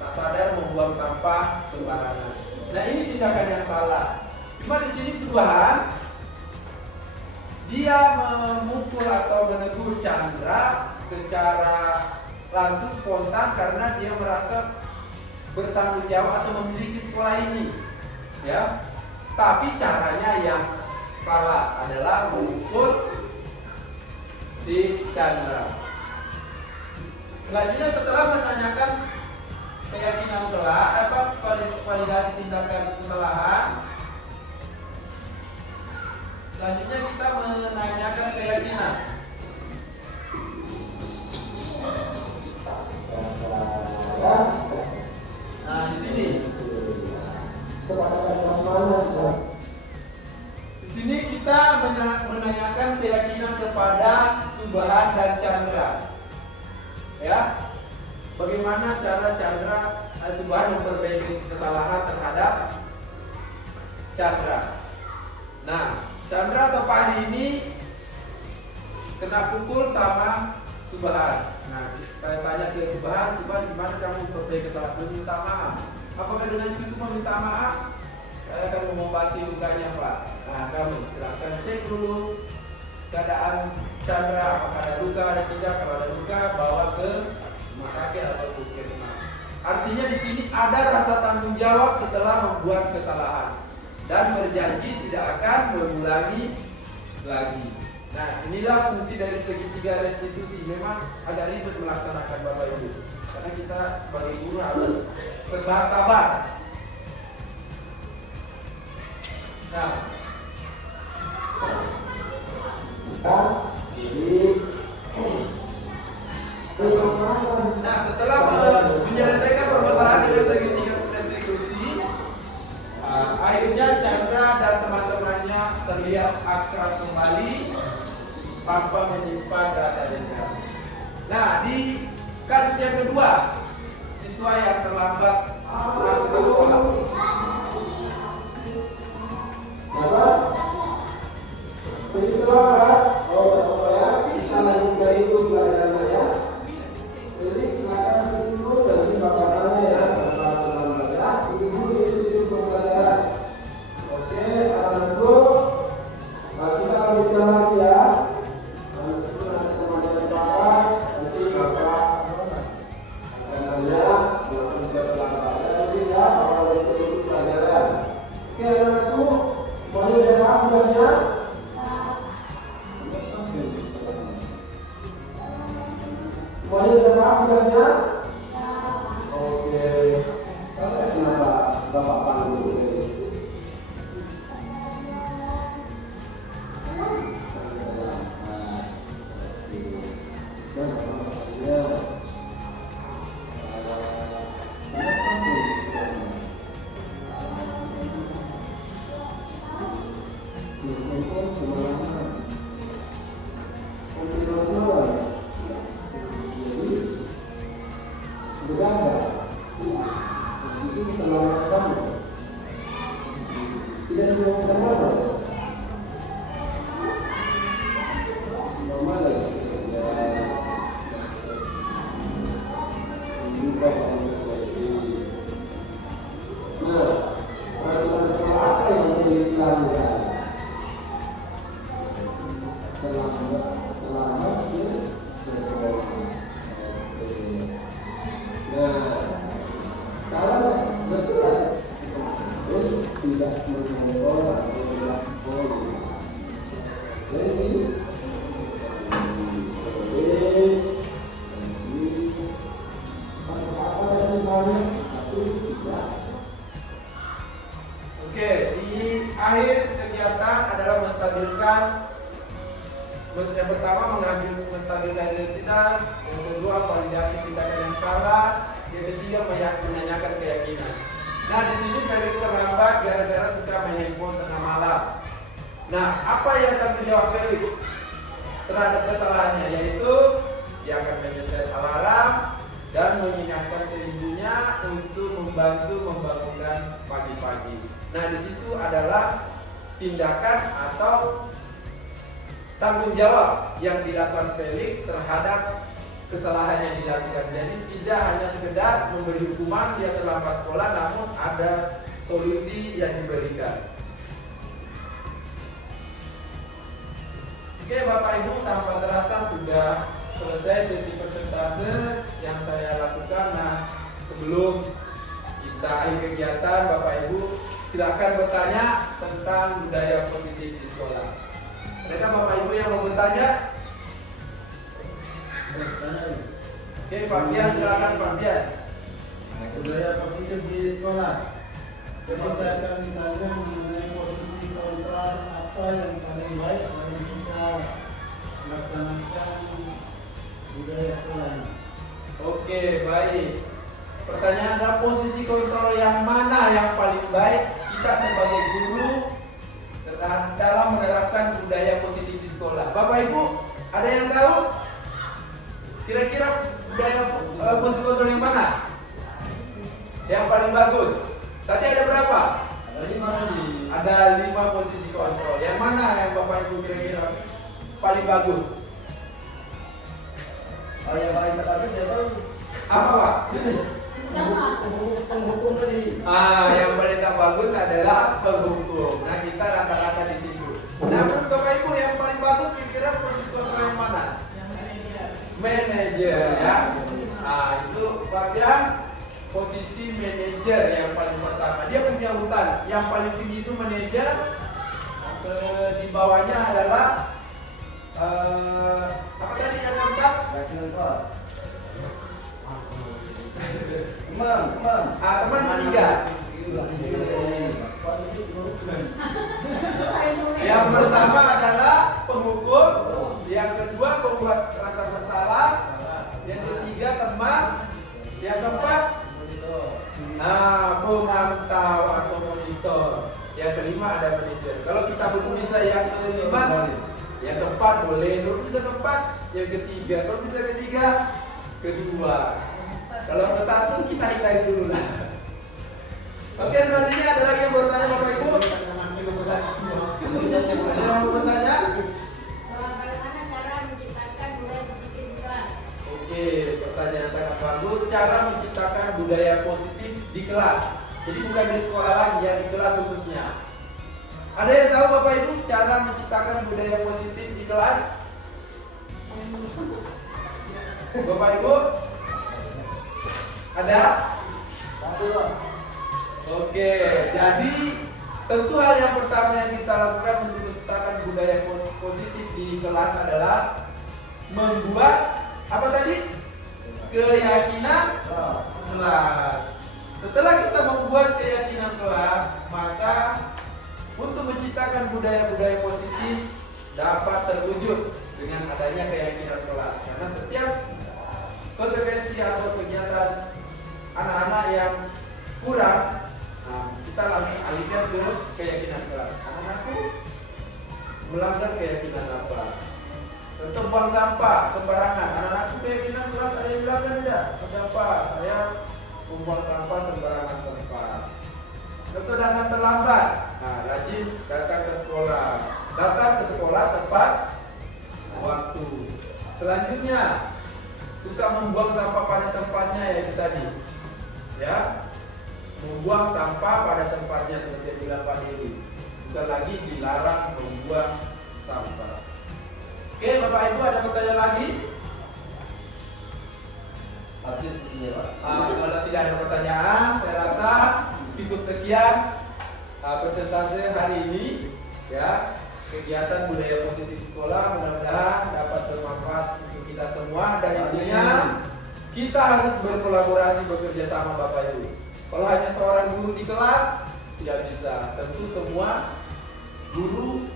tak sadar membuang sampah sembarangan. Nah, ini tindakan yang salah. Cuma di sini Subhan dia memukul atau menegur Chandra secara langsung spontan karena dia merasa bertanggung jawab atau memiliki sekolah ini, ya. Tapi caranya yang salah adalah memukul si Chandra. Selanjutnya setelah menanyakan keyakinan validasi tindakan kesalahan, selanjutnya kita menanyakan keyakinan. Nah, di sini. Di sini kita menanyakan keyakinan kepada Subhan dan Chandra. Ya. Bagaimana cara Subhan memperbaiki kesalahan terhadap Chandra. Nah, Chandra atau Pak ini kena pukul sama Subhan. Nah, saya tanya ke Subhan, gimana kamu memperbaiki kesalahan? Meminta maaf. Apakah dengan cukup meminta maaf? Saya akan mengobati lukanya, Pak. Nah, kamu silakan cek dulu keadaan Chandra, apakah ada luka, ada tidak. Kalau ada luka, bawa ke rumah sakit atau puskesmas. Artinya di sini ada rasa tanggung jawab setelah membuat kesalahan dan berjanji tidak akan mengulangi lagi. Nah, inilah fungsi dari segitiga restitusi. Memang agak ribet melaksanakan Bapak Ibu, karena kita sebagai guru harus serba sabar. Nah, setelah menyelesaikan permasalahan dengan segitiga restitusi, akhirnya Chandra dan teman-temannya terlihat akrab kembali tanpa menyimpan rasa dendam. Nah, di kasus yang kedua, siswa yang terlambat masuk ke sekolah. Kita lanjut dari itu pelajarannya. Jadi silakan dulu dari Bapak tanya ya, Bapak terlambat ya. Ibu itu pelajaran. Oke, anak-anakku, kita lanjutkan lagi ya. Nanti Bapak akan nanya, walaupun saya terlambat nanti ya, Bapak itu pelajaran. Oke, anak-anakku, semuanya sudah paham tugasnya? Semuanya sudah paham tugasnya? Oke. Kenapa Bapak panggil dulu? Oke, di akhir kegiatan adalah menstabilkan. Yang pertama menstabilkan identitas, yang kedua validasi tindakan yang salah, yang ketiga menanyakan keyakinan. Nah, di sini Felix terlambat gara-gara suka main handphone tengah malam. Nah, apa yang akan menjawab Felix terhadap kesalahannya, yaitu dia akan menyetel alarm dan mengingatkan ke ibunya tujuannya untuk membantu membangunkan pagi-pagi. Nah, di situ adalah tindakan atau tanggung jawab yang dilakukan Felix terhadap kesalahan yang dilakukan. Jadi tidak hanya sekedar memberi hukuman dia terlambat sekolah, namun ada solusi yang diberikan. Oke Bapak Ibu, tanpa terasa sudah selesai sesi persentase yang saya lakukan. Nah, sebelum kita akhir kegiatan, Bapak Ibu silakan bertanya tentang budaya positif di sekolah. Adakah Bapak Ibu yang mau bertanya? Oke, Pak Pian, silakan Pak Pian. Budaya positif di sekolah. Jadi saya akan ditanya mengenai posisi kontra apa yang paling baik dalam kita melaksanakan budaya sekolah ini. Oke, baik. Pertanyaan adalah posisi kontrol yang mana yang paling baik kita sebagai guru dalam menerapkan budaya positif di sekolah. Bapak Ibu, ada yang tahu? Kira-kira budaya posisi kontrol yang mana? Yang paling bagus? Tadi ada berapa? Ada 5 posisi kontrol. Yang mana yang Bapak Ibu kira-kira paling bagus? Oh, yang paling bagus saya tahu. Apa Pak? Penghukum tadi. Yang paling tak bagus adalah penghukum. Nah, kita rata-rata di situ. Nah, menurut Bapak Ibu yang paling bagus kira-kira posisi kontrol yang mana? Manajer ya. Nah, itu bagian posisi manajer yang paling pertama. Dia punya urutan. Yang paling tinggi itu manajer. Di bawahnya adalah apa tadi yang keempat? National kelas. Teman ketiga. Yang pertama adalah penghukum, yang kedua pembuat rasa bersalah, yang ketiga teman, yang keempat pemantau atau monitor, yang kelima ada manajer. Kalau kita belum bisa yang kelima, yang keempat boleh, kalau bisa keempat, yang ketiga, kalau bisa ketiga, kedua. Kalau ke satu kita hindari dulu lah. Oke, selanjutnya ada lagi yang mau bertanya Bapak Ibu? Ada yang mau bertanya? Bagaimana cara menciptakan budaya positif di kelas? Oke, pertanyaan sangat bagus. Cara menciptakan budaya positif di kelas. Jadi bukan di sekolah lagi ya, di kelas khususnya. Ada yang tahu Bapak Ibu cara menciptakan budaya positif di kelas? Bapak Ibu? Ada? Oke, jadi tentu hal yang pertama yang kita lakukan untuk menciptakan budaya positif di kelas adalah membuat apa tadi? Keyakinan kelas. Setelah kita membuat keyakinan kelas, maka untuk menciptakan budaya-budaya positif dapat terwujud dengan adanya keyakinan kelas. Karena setiap konsekuensi atau kegiatan anak-anak yang kurang, kita langsung alihkan ke keyakinan kelas. Anak-anakku melanggar keyakinan apa? Contoh buang sampah sembarangan. Anak-anakku keyakinan kelas ada yang melanggar tidak? Kenapa? Saya membuang sampah sembarangan tempat. Contoh datang terlambat. Nah, rajin datang ke sekolah. Datang ke sekolah tepat waktu. Selanjutnya, suka membuang sampah pada tempatnya ya itu tadi. Ya, membuang sampah pada tempatnya seperti yang bilang Pak Dewi. Bukan lagi dilarang membuang sampah. Oke, Bapak Ibu ada pertanyaan lagi? Habis sepertinya Pak. Kalau tidak ada pertanyaan, saya rasa cukup sekian presentasi hari ini. Ya, kegiatan budaya positif sekolah mudah-mudahan dapat bermanfaat untuk kita semua dan intinya kita harus berkolaborasi bekerja sama Bapak Ibu. Kalau hanya seorang guru di kelas tidak bisa. Tentu semua guru,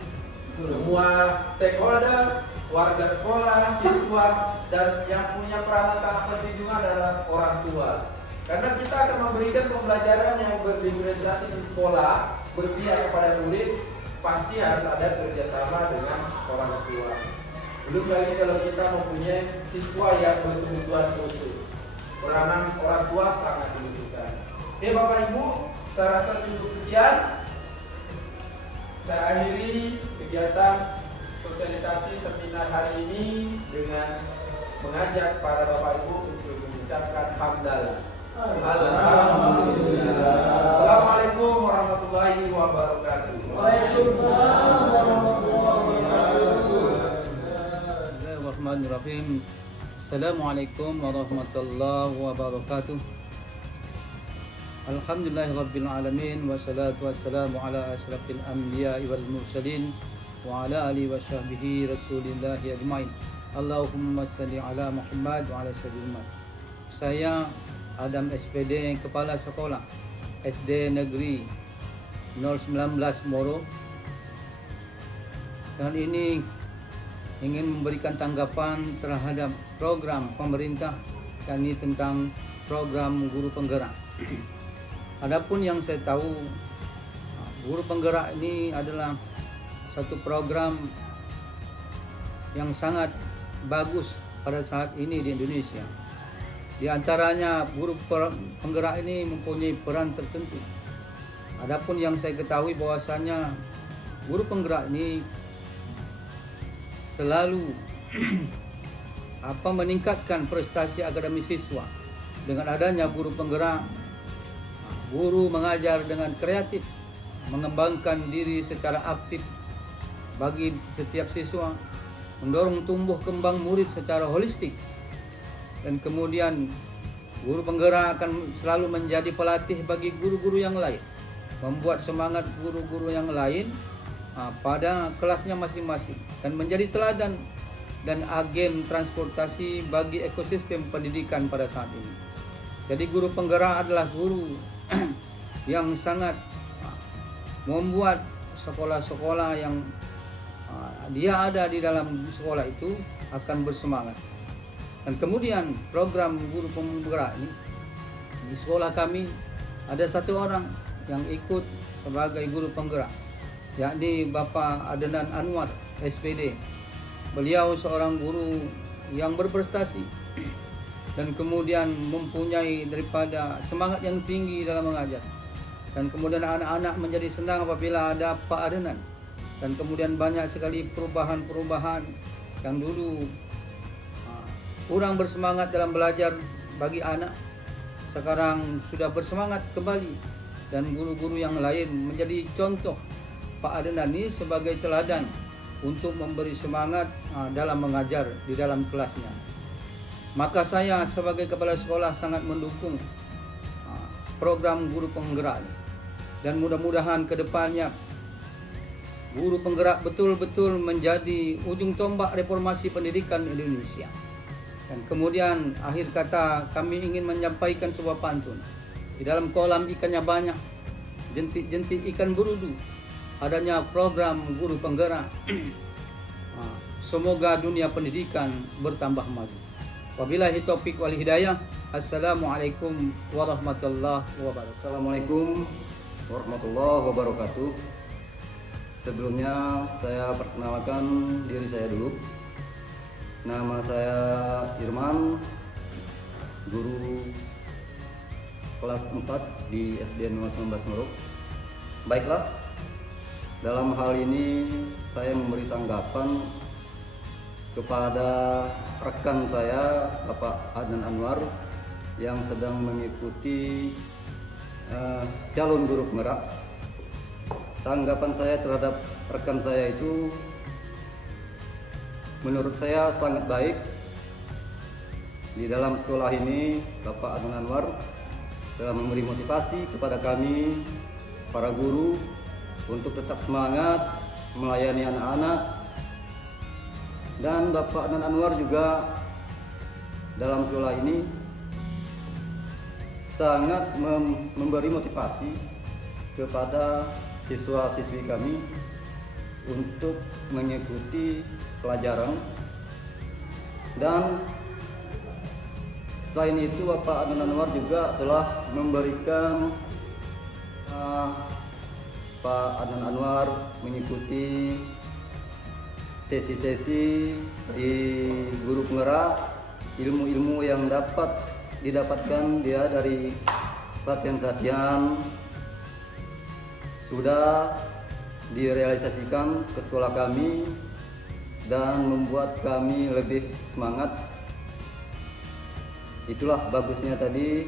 semua stakeholder, warga sekolah, siswa, dan yang punya peranan sangat penting juga adalah orang tua. Karena kita akan memberikan pembelajaran yang berdiferensiasi di sekolah, berpihak kepada murid, pasti harus ada kerjasama dengan orang tua. Belum lagi kalau kita mempunyai siswa yang berkebutuhan khusus. peranan orang tua sangat dibutuhkan. Oke Bapak Ibu, saya rasa cukup sekian. Saya akhiri kegiatan sosialisasi seminar hari ini dengan mengajak para Bapak Ibu untuk mengucapkan hamdalah. Alhamdulillah. Assalamualaikum warahmatullahi wabarakatuh. Waalaikumsalam warahmatullahi wabarakatuh. Bismillahirrahmanirrahim. Assalamualaikum warahmatullahi wabarakatuh. Alhamdulillahirabbil alamin wassalatu wassalamu ala asyrafil anbiya'i wal mursalin wa ala alihi washabbihi rasulillahi ajmain. Allahumma shalli ala Muhammad wa ala sayyidina. Saya Adam SPD, Kepala Sekolah SD Negeri 019 Moro. Dan ini ingin memberikan tanggapan terhadap program pemerintah, yakni tentang program guru penggerak. Adapun yang saya tahu, guru penggerak ini adalah satu program yang sangat bagus pada saat ini di Indonesia. Di antaranya guru penggerak ini mempunyai peran tertentu. Adapun yang saya ketahui bahwasanya guru penggerak ini selalu meningkatkan prestasi akademis siswa. Dengan adanya guru penggerak, guru mengajar dengan kreatif, mengembangkan diri secara aktif bagi setiap siswa, mendorong tumbuh kembang murid secara holistik. Dan kemudian guru penggerak akan selalu menjadi pelatih bagi guru-guru yang lain, membuat semangat guru-guru yang lain pada kelasnya masing-masing, dan menjadi teladan dan agen transportasi bagi ekosistem pendidikan pada saat ini. Jadi guru penggerak adalah guru yang sangat membuat sekolah-sekolah yang dia ada di dalam sekolah itu akan bersemangat. Dan kemudian program guru penggerak ini, di sekolah kami ada satu orang yang ikut sebagai guru penggerak, yakni Bapak Adnan Anwar SPD. Beliau seorang guru yang berprestasi dan kemudian mempunyai daripada semangat yang tinggi dalam mengajar. Dan kemudian anak-anak menjadi senang apabila ada Pak Adnan. Dan kemudian banyak sekali perubahan-perubahan yang dulu kurang bersemangat dalam belajar bagi anak, sekarang sudah bersemangat kembali. Dan guru-guru yang lain menjadi contoh Pak Adnan ini sebagai teladan untuk memberi semangat dalam mengajar di dalam kelasnya. Maka saya sebagai kepala sekolah sangat mendukung program guru penggerak ini. Dan mudah-mudahan ke depannya guru penggerak betul-betul menjadi ujung tombak reformasi pendidikan Indonesia. Dan kemudian akhir kata kami ingin menyampaikan sebuah pantun. Di dalam kolam ikannya banyak, jentik-jentik ikan berudu. Adanya program guru penggerak, semoga dunia pendidikan bertambah maju. Wabillahi taufiq wal hidayah. Assalamualaikum warahmatullahi wabarakatuh. Assalamualaikum warahmatullahi wabarakatuh. Sebelumnya saya perkenalkan diri saya dulu. Nama saya Irman, guru kelas 4 di SD 019 Moro. Baiklah, dalam hal ini saya memberi tanggapan kepada rekan saya Bapak Adnan Anwar yang sedang mengikuti calon guru penggerak. Tanggapan saya terhadap rekan saya itu menurut saya sangat baik. Di dalam sekolah ini Bapak Adnan Anwar telah memberi motivasi kepada kami para guru untuk tetap semangat melayani anak-anak. Dan Bapak Adnan Anwar juga dalam sekolah ini sangat memberi motivasi kepada siswa-siswi kami untuk mengikuti pelajaran. Dan selain itu Bapak Adnan Anwar juga telah memberikan Pak Adnan Anwar mengikuti sesi-sesi di guru penggerak, ilmu-ilmu yang dapat didapatkan dia dari pelatihan-pelatihan sudah direalisasikan ke sekolah kami dan membuat kami lebih semangat. Itulah bagusnya tadi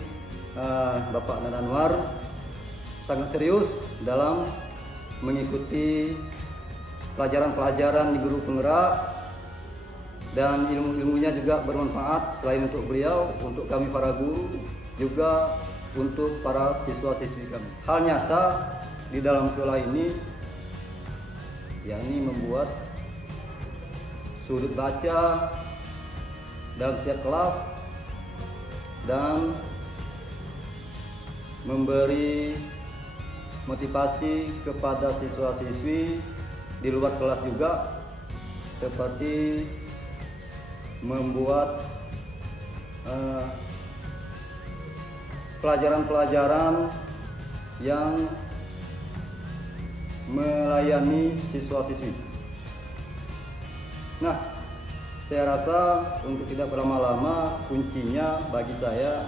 Bapak Adnan Anwar sangat serius dalam mengikuti pelajaran-pelajaran di guru penggerak, dan ilmu-ilmunya juga bermanfaat selain untuk beliau, untuk kami para guru, juga untuk para siswa-siswi kami. Hal nyata di dalam sekolah ini, yakni membuat sudut baca dalam setiap kelas dan memberi motivasi kepada siswa-siswi di luar kelas juga, seperti membuat pelajaran-pelajaran yang melayani siswa-siswi. Nah, saya rasa untuk tidak berlama-lama, kuncinya bagi saya,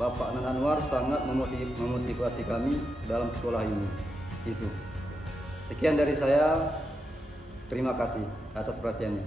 Bapak Adnan Anwar sangat memotivasi kami dalam sekolah ini. Itu. Sekian dari saya. Terima kasih atas perhatiannya.